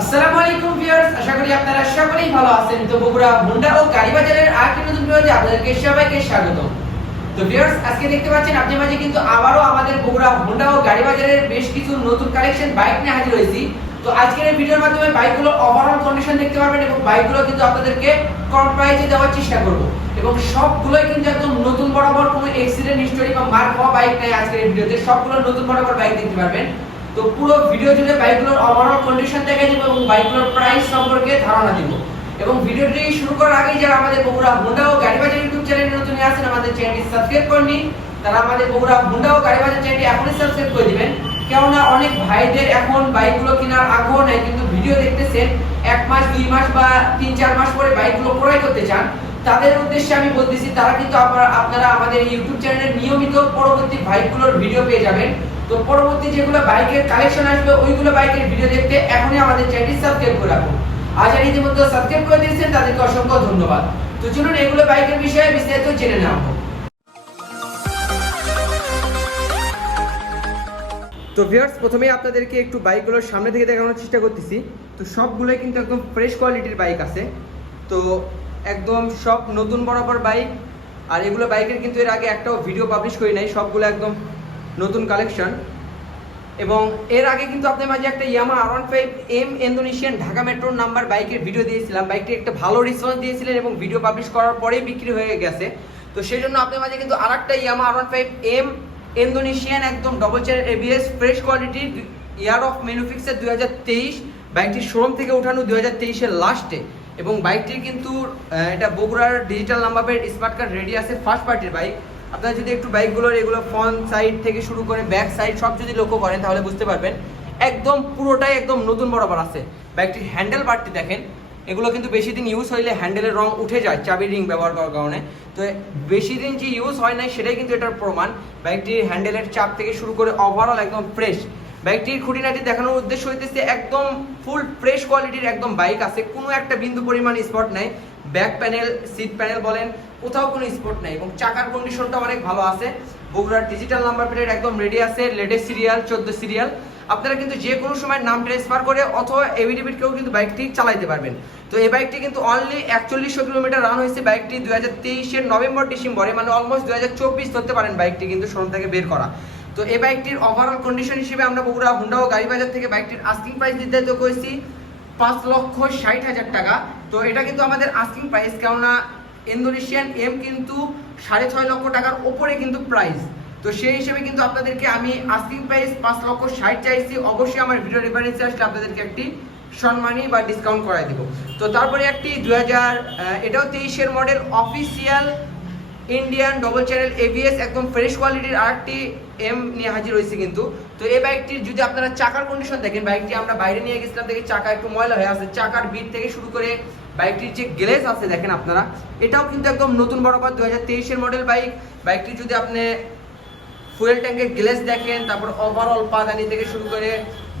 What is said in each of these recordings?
আসসালামু আলাইকুম ভিউয়ার্স, আশা করি আপনারা সকলেই ভালো আছেন। তো বগুড়া, হুন্ডা ও গাড়ি বাজারের আরেকটি নতুন ভিডিওতে আপনাদেরকে সবাইকে স্বাগত। তো ভিউয়ার্স, আজকে দেখতে পাচ্ছেন আপনি মাঝে কিন্তু আবারও আমাদের বগুড়া, হুন্ডা ও গাড়ি বাজারের বেশ কিছু নতুন কালেকশন বাইক নিয়ে হাজির হয়েছি। তো আজকের এই ভিডিওর মাধ্যমে বাইকগুলোর ওভারঅল কন্ডিশন দেখতে পারবেন এবং বাইকগুলো কিন্তু আপনাদেরকে কম প্রাইসে দেওয়ার চেষ্টা করব। এবং সবগুলোই কিন্তু একদম নতুন বরাবর কোনো অ্যাক্সিডেন্ট হিস্টোরি বা মার্ক হওয়া বাইক নাই আজকের এই ভিডিওতে। সবগুলো নতুন বরাবর বাইক দেখতে পারবেন। তো পুরো ভিডিও জুড়ে বাইকগুলোর ওভারঅল কন্ডিশন দেখে দিব এবং বাইকগুলোর প্রাইস সম্পর্কে ধারণা দিব। এবং ভিডিওটি শুরু করার আগেই যারা আমাদের বগুড়া, হুন্ডা ও গাড়ি বাজার ইউটিউব চ্যানেলে নতুন আছেন, আমাদের চ্যানেলটি সাবস্ক্রাইব করনি, তারা আমাদের বগুড়া, হুন্ডা ও গাড়ি বাজার চ্যানেলটি এখনই সাবস্ক্রাইব করে দিবেন। কেননা অনেক ভাইদের এখন বাইকগুলো কেনার আগ্রহ নেই, কিন্তু ভিডিও দেখতেছেন, এক মাস, দুই মাস বা তিন, চার মাস পরে বাইকগুলো ক্রয় করতে চান, তাদের উদ্দেশ্যে আমি বলতেছি, তারা কিন্তু আপনারা আপনারা আমাদের ইউটিউব চ্যানেলে নিয়মিত পরবর্তী বাইকগুলোর ভিডিও পেয়ে যাবেন। তো পরবর্তী যেগুলো বাইকের কালেকশন আসবে, ওইগুলো বাইকের ভিডিও দেখতে এখনই আমাদের চ্যানেলটি সাবস্ক্রাইব করে রাখুন আর ইতিমধ্যে সাবস্ক্রাইব করে দিয়েছেন, তাদেরকে অসংখ্য ধন্যবাদ। তো চলুন এগুলো বাইকের বিষয়ে বিস্তারিত জেনে নেওয়া হোক। তো ভিউয়ার্স প্রথমেই আপনাদেরকে একটু বাইকগুলোর সামনে থেকে দেখানোর চেষ্টা করতেছি। তো সবগুলোই কিন্তু একদম ফ্রেশ কোয়ালিটির বাইক আছে। তো একদম সব নতুন বরাবর বাইক। আর এগুলো বাইকের কিন্তু এর আগে একটাও ভিডিও পাবলিশ করি নাই। সবগুলো একদম নতুন কালেকশন এবং এর আগে কিন্তু আপনার মাঝে একটা Yamaha R one five M Indonesian Dhaka মেট্রোর নাম্বার বাইকের ভিডিও দিয়েছিলাম। বাইকটি একটা ভালো রেসপন্স দিয়েছিলেন এবং ভিডিও পাবলিশ করার পরেই বিক্রি হয়ে গেছে। তো সেই জন্য আপনার মাঝে কিন্তু আর একটা Yamaha R one five M Indonesian একদম ডবল চেয়ার এবিএস ফ্রেশ কোয়ালিটির ইয়ার অফ ম্যানুফিক্সার দুই হাজার তেইশ। বাইকটি শোরুম থেকে উঠানো দুই হাজার তেইশের লাস্টে এবং বাইকটির কিন্তু এটা বগুড়ার digital number plate smart card ready আছে ফার্স্ট পার্টির বাইক আপনারা যদি একটু বাইকগুলোর এগুলো ফ্রন্ট সাইড থেকে শুরু করে ব্যাক সাইড সব যদি লক্ষ্য করেন, তাহলে বুঝতে পারবেন একদম পুরোটাই একদম নতুন বরাবর আছে। বাইকটির হ্যান্ডেল পার্টটি দেখেন, এগুলো কিন্তু বেশি দিন ইউজ হইলে হ্যান্ডেলের রং উঠে যায়, চাবি রিং ব্যবহার করার কারণে। তো বেশি দিন যে ইউজ হয় নাই, সেটাই কিন্তু এটার প্রমাণ। বাইকটির হ্যান্ডেলের চাপ থেকে শুরু করে ওভারঅল একদম ফ্রেশ বাইকটির খুঁটিনাটি দেখানোর উদ্দেশ্য হইতেছে একদম ফুল ফ্রেশ কোয়ালিটির একদম বাইক আছে। কোনো একটা বিন্দু পরিমাণ স্পট নাই। ব্যাক প্যানেল সিট প্যানেল বলেন কোথাও কোনো স্পট নাই এবং চাকার কন্ডিশনটা অনেক ভালো আছে। বগুড়ার ডিজিটাল নাম্বার প্লেট একদম রেডি আছে লেটেস্ট সিরিয়াল চোদ্দ সিরিয়াল আপনারা কিন্তু যে কোনো সময় নাম ট্রান্সফার করে অথবা এভিডেভিট কেউ কিন্তু বাইকটি চালাইতে পারবেন। তো এই বাইকটি কিন্তু অনলি একচল্লিশশো কিলোমিটার রান হয়েছে বাইকটি দু হাজার তেইশের নভেম্বর, ডিসেম্বরে মানে অলমোস্ট দু হাজার চব্বিশ ধরতে পারেন বাইকটি কিন্তু শোরুম থেকে বের করা। তো এই বাইকটির ওভারঅল কন্ডিশন হিসেবে আমরা বগুড়া, হুন্ডা ও গাড়ি বাজার থেকে বাইকটির আস্কিং প্রাইস নির্ধারিত করেছি পাঁচ লক্ষ ষাট হাজার টাকা। তো এটা কিন্তু আমাদের আস্কিং প্রাইস কেননা ইন্দোনেশিয়ান এম কিন্তু সাড়ে ছয় লক্ষ টাকার ওপরে কিন্তু প্রাইস তো সেই হিসেবে কিন্তু আপনাদেরকে আমি আস্কিং প্রাইস পাঁচ লক্ষ ষাট চাইছি। অবশ্যই আমার ভিডিও রেফারেন্সে আসলে আপনাদেরকে একটি সম্মানী বা ডিসকাউন্ট করাই দেবো। তো তারপরে একটি দু হাজার এটাও তেইশের model official Indian double channel ABS একদম ফ্রেশ কোয়ালিটির আরেকটি এম নিয়ে হাজির হয়েছে কিন্তু। তো এই বাইকটির যদি আপনারা চাকার কন্ডিশন দেখেন বাইকটি আমরা বাইরে নিয়ে গেছিলাম, দেখি চাকা একটু ময়লা হয়ে আছে, চাকার বিট থেকে শুরু করে বাইকটির যে গ্লেজ আছে দেখেন আপনারা, এটাও কিন্তু একদম নতুন বরাবর দু হাজার তেইশের মডেল বাইক বাইকটি যদি আপনি ফুয়েল ট্যাঙ্কের গ্লেজ দেখেন, তারপর ওভারঅল পাদানি থেকে শুরু করে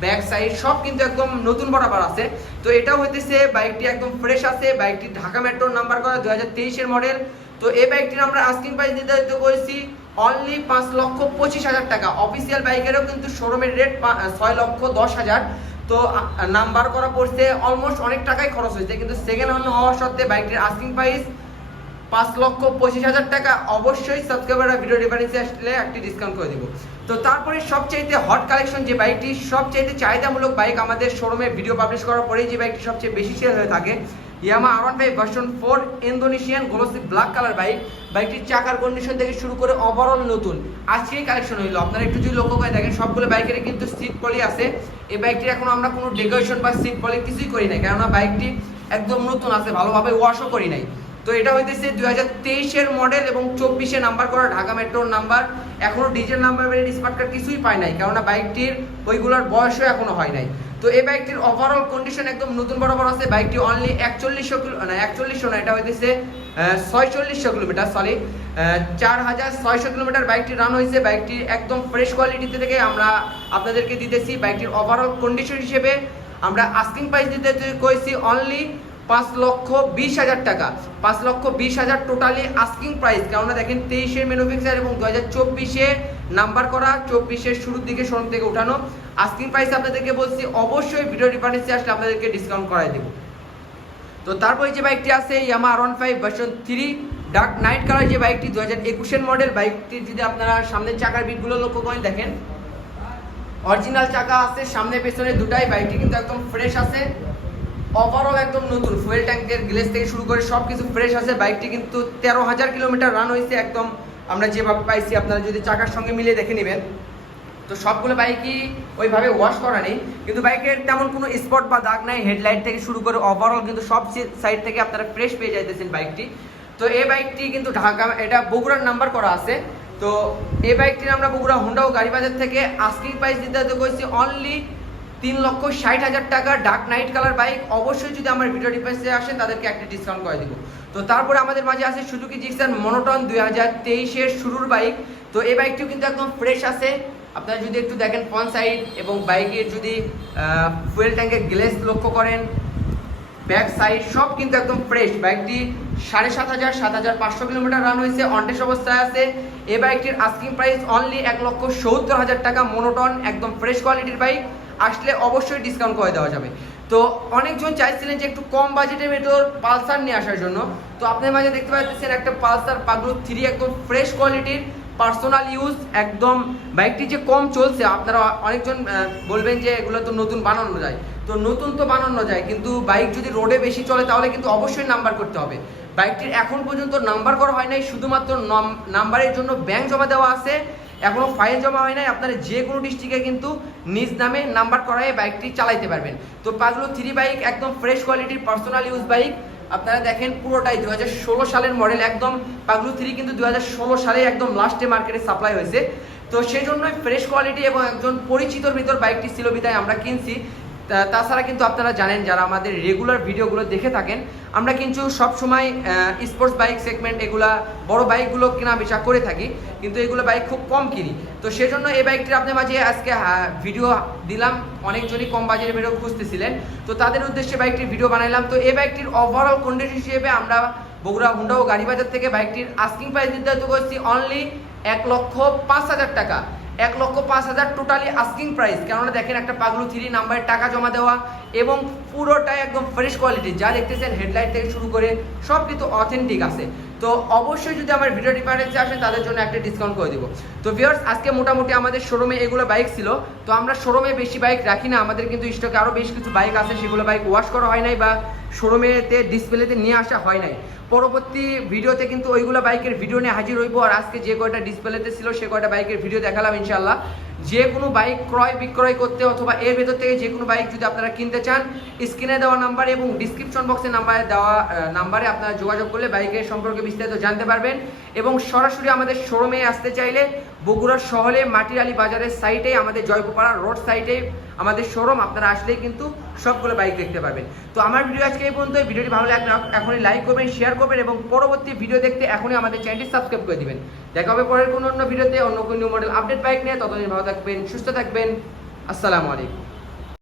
ব্যাক সাইড সব কিন্তু একদম নতুন বরাবর আছে। তো এটাও হইতেছে, বাইকটি একদম ফ্রেশ আছে। বাইকটি ঢাকা মেট্রোর নাম্বার করা দু হাজার তেইশের মডেল তো এই বাইকটির আমরা আস্কিং প্রাইস নির্ধারিত করেছি অনলি পাঁচ লক্ষ পঁচিশ হাজার টাকা। অফিসিয়াল বাইকেরও কিন্তু শোরুমের রেট ছয় লক্ষ দশ হাজার। তো নাম্বার করা পড়ছে অলমোস্ট অনেক টাকাই খরচ হয়েছে, কিন্তু সেকেন্ড হ্যান্ড হওয়া সত্ত্বে বাইকটির আস্কিং প্রাইস পাঁচ লক্ষ পঁচিশ হাজার টাকা। অবশ্যই সাবস্ক্রাইবাররা ভিডিও ডিফারেন্সে আসলে একটি ডিসকাউন্ট করে দেবো। তো তারপরে সবচাইতে হট কালেকশন যে বাইকটি সবচাইতে চাহিদামূলক বাইক আমাদের শোরুমে ভিডিও পাবলিশ করার পরেই যে বাইকটি সবচেয়ে বেশি সেল হয়ে থাকে Yamaha R one five version four Indonesian glossy black colour bike বাইকটির চাকার কন্ডিশন থেকে শুরু করে ওভারঅল নতুন। আজকেই কালেকশন হইল। আপনারা একটু যদি লক্ষ্য করে দেখেন, সবগুলো বাইকের কিন্তু সিট পলি আছে। এই বাইকটির এখন আমরা কোনো ডেকোরেশন বা সিট পলি কিছুই করি নাই, কেননা বাইকটি একদম নতুন আছে, ভালোভাবে ওয়াশও করি নাই। তো এটা হইতেছে দুই হাজার তেইশের মডেল এবং চব্বিশে নাম্বার করা ঢাকা মেট্রোর নাম্বার এখনও ডিজেল নাম্বার স্মার্ট কার্ড কিছুই পায় নাই, কেননা বাইকটির ওইগুলোর বয়সও এখনও হয় নাই। তো এই বাইকটির ওভারঅল কন্ডিশন একদম নতুন বরাবর আছে। বাইকটি অনলি একচল্লিশশো কিলো না, একচল্লিশশো না, এটা হইতেছে ছয়চল্লিশশো কিলোমিটার সরি চার হাজার ছয়শো কিলোমিটার বাইকটি রান হয়েছে বাইকটি একদম ফ্রেশ কোয়ালিটিতে থেকে আমরা আপনাদেরকে দিতেছি বাইকটির ওভারঅল কন্ডিশন হিসেবে। আমরা আস্কিং প্রাইস দিতে করেছি অনলি পাঁচ লক্ষ বিশ হাজার টাকা। পাঁচ লক্ষ বিশ হাজার টোটালি আস্কিং প্রাইস কেননা দেখেন, তেইশের ম্যানুফ্যাকচার এবং দু হাজার চব্বিশে নাম্বার করা, চব্বিশের শুরুর দিকে শোরুম থেকে উঠানো। আস্কিং প্রাইস আপনাদেরকে বলছি, অবশ্যই ভিডিও ডিফারেন্সে আসলে আপনাদেরকে ডিসকাউন্ট করাই দেবো। তো তারপরে যে বাইকটি আছে Yamaha R one five version three dark knight colour যে বাইকটি দু হাজার একুশের মডেল বাইকটি যদি আপনারা সামনের চাকার বিটগুলো লক্ষ্য করেন দেখেন অরিজিনাল চাকা আছে, সামনে পেছনে দুটাই বাইকটি কিন্তু একদম ফ্রেশ আছে। ওভারঅল একদম নতুন ফুয়েল ট্যাঙ্কের গ্লেস থেকে শুরু করে সব কিছু ফ্রেশ আছে বাইকটি কিন্তু তেরো হাজার কিলোমিটার রান হয়েছে, একদম আমরা যেভাবে পাইছি, আপনারা যদি চাকার সঙ্গে মিলিয়ে দেখে নেবেন। তো সবগুলো বাইকই ওইভাবে ওয়াশ করা নেই। কিন্তু বাইকের তেমন কোনো স্পট বা দাগ নাই হেডলাইট থেকে শুরু করে ওভারঅল কিন্তু সব সাইড থেকে আপনারা ফ্রেশ পেয়ে যাইতেছেন বাইকটি তো এই বাইকটি কিন্তু ঢাকা, এটা বগুড়ার নাম্বার করা আছে। তো এই বাইকটির আমরা বগুড়া হুন্ডা ও গাড়ি বাজার থেকে আস্কিং প্রাইস দিতে করেছি অনলি তিন লক্ষ ষাট হাজার টাকা। ডার্ক নাইট কালার বাইক অবশ্যই যদি আমার ভিডিও ডিফারেন্সে আসেন তাদেরকে একটা ডিসকাউন্ট করে দিব। তো তারপরে আমাদের মাঝে আছে সুজুকি জিক্সার মনোটন দুই হাজার তেইশের শুরুর বাইক তো এই বাইকটিও কিন্তু একদম ফ্রেশ আছে। আপনারা যদি একটু দেখেন ফ্রন্ট সাইড এবং বাইকের যদি ফুয়েল ট্যাঙ্কের গ্লেস লক্ষ্য করেন ব্যাক সাইড সব কিন্তু একদম ফ্রেশ বাইকটি সাড়ে সাত হাজার সাত হাজার পাঁচশো কিলোমিটার রান হয়েছে অনটেস অবস্থায় আছে। এই বাইকটির আস্কিং প্রাইস অনলি এক লক্ষ সত্তর হাজার টাকা মনোটন একদম ফ্রেশ কোয়ালিটির বাইক আসলে অবশ্যই ডিসকাউন্ট করে দেওয়া যাবে। তো অনেকজন চাইছিলেন যে একটু কম বাজেটের ভেতর পালসার নিয়ে আসার জন্য। তো আপনার মাঝে দেখতে পাচ্ছেন একটা পালসার পাগলু থ্রি একদম ফ্রেশ কোয়ালিটির পার্সোনাল ইউজ একদম, বাইকটি যে কম চলছে, আপনারা অনেকজন বলবেন যে এগুলো তো নতুন বানানো যায়। তো নতুন তো বানানো যায়, কিন্তু বাইক যদি রোডে বেশি চলে, তাহলে কিন্তু অবশ্যই নাম্বার করতে হবে। বাইকটির এখন পর্যন্ত নাম্বার করা হয় নাই, শুধুমাত্র নম- নাম্বারের জন্য ব্যাংক জমা দেওয়া আছে। এখনও ফাইল জমা হয় নাই, আপনারা যে কোনো ডিস্ট্রিক্টে কিন্তু নিজ নামে নাম্বার করায় বাইকটি চালাইতে পারবেন। তো পাগলো থ্রি বাইক একদম ফ্রেশ কোয়ালিটির পার্সোনাল ইউজ বাইক আপনারা দেখেন পুরোটাই দু হাজার ষোলো সালের মডেল একদম পাগলু থ্রি কিন্তু দু হাজার ষোলো সালে একদম লাস্টে মার্কেটে সাপ্লাই হয়েছে। তো সেই জন্যই ফ্রেশ কোয়ালিটি এবং একজন পরিচিতর ভিতর বাইকটি ছিল বিদায় আমরা কিনছি। তাছাড়া কিন্তু আপনারা জানেন যারা আমাদের রেগুলার ভিডিওগুলো দেখে থাকেন আমরা কিন্তু সব সময় স্পোর্টস বাইক সেগমেন্ট এগুলা, বড় বাইকগুলো কেনা বেচা করে থাকি, কিন্তু এগুলো বাইক খুব কম কিনি। তো সেজন্য এই বাইকটির আপনার মাঝে আজকে ভিডিও দিলাম। অনেকজনই কম বাজারে ভিডিও খুঁজতেছিলেন। তো তাদের উদ্দেশ্যে বাইকটির ভিডিও বানাইলাম। তো এই বাইকটির ওভারঅল কন্ডিশন হিসেবে আমরা বগুড়া, হুন্ডা ও গাড়ি বাজার থেকে বাইকটির আস্কিং প্রাইস নির্ধারিত করছি অনলি এক লক্ষ পাঁচ হাজার টাকা। এক লক্ষ পাঁচ হাজার টোটালি আস্কিং প্রাইস কেননা দেখেন একটা পাগলু থ্রি নাম্বারের টাকা জমা দেওয়া এবং পুরোটাই একদম ফ্রেশ কোয়ালিটি যা দেখতেছেন হেডলাইট থেকে শুরু করে সব কিন্তু অথেন্টিক আছে। তো অবশ্যই যদি আমার ভিডিও ডিপার্টমেন্টে আসেন তাদের জন্য একটা ডিসকাউন্ট করে দিব। তো ভিউয়ার্স আজকে মোটামুটি আমাদের শোরুমে এগুলো বাইক ছিল। তো আমরা শোরুমে বেশি বাইক রাখি না। আমাদের কিন্তু স্টকে আরও বেশ কিছু বাইক আছে, সেগুলো বাইক ওয়াশ করা হয় নাই বা শোরুমেতে ডিসপ্লেতে নিয়ে আসা হয় নাই। পরবর্তী ভিডিওতে কিন্তু ওইগুলো বাইকের ভিডিও নিয়ে হাজির হইব। আর আজকে যে কয়টা ডিসপ্লেতে ছিল, সে কয়টা বাইকের ভিডিও দেখালাম ইনশাল্লাহ যে কোনো বাইক ক্রয়, বিক্রয় করতে অথবা এর ভেতর থেকে যে কোনো বাইক যদি আপনারা কিনতে চান, স্ক্রিনে দেওয়া নাম্বার এবং ডিসক্রিপশন বক্সে নাম্বারে দেওয়া নাম্বারে আপনারা যোগাযোগ করলে বাইকের সম্পর্কে বিস্তারিত জানতে পারবেন। এবং সরাসরি আমাদের শোরুমে আসতে চাইলে বগুড়ার শহরে মাটির আলী বাজারের সাইটে আমাদের জয়পুপাড়া রোড সাইটে আমাদের শোরুম, আপনারা আসলেই কিন্তু সবগুলো বাইক দেখতে পাবেন। তো আমার ভিডিও আজকে এই পর্যন্ত ভিডিওটি ভালো লাগলে এখনই লাইক করবেন শেয়ার করবেন এবং পরবর্তী ভিডিও দেখতে এখনই আমাদের চ্যানেলটি সাবস্ক্রাইব করে দিবেন। দেখা হবে পরের কোনো অন্য ভিডিওতে অন্য কোনো মডেল আপডেট বাইক নিয়ে। ততদিন ভালো থাকবেন, সুস্থ থাকবেন। আসসালামু আলাইকুম।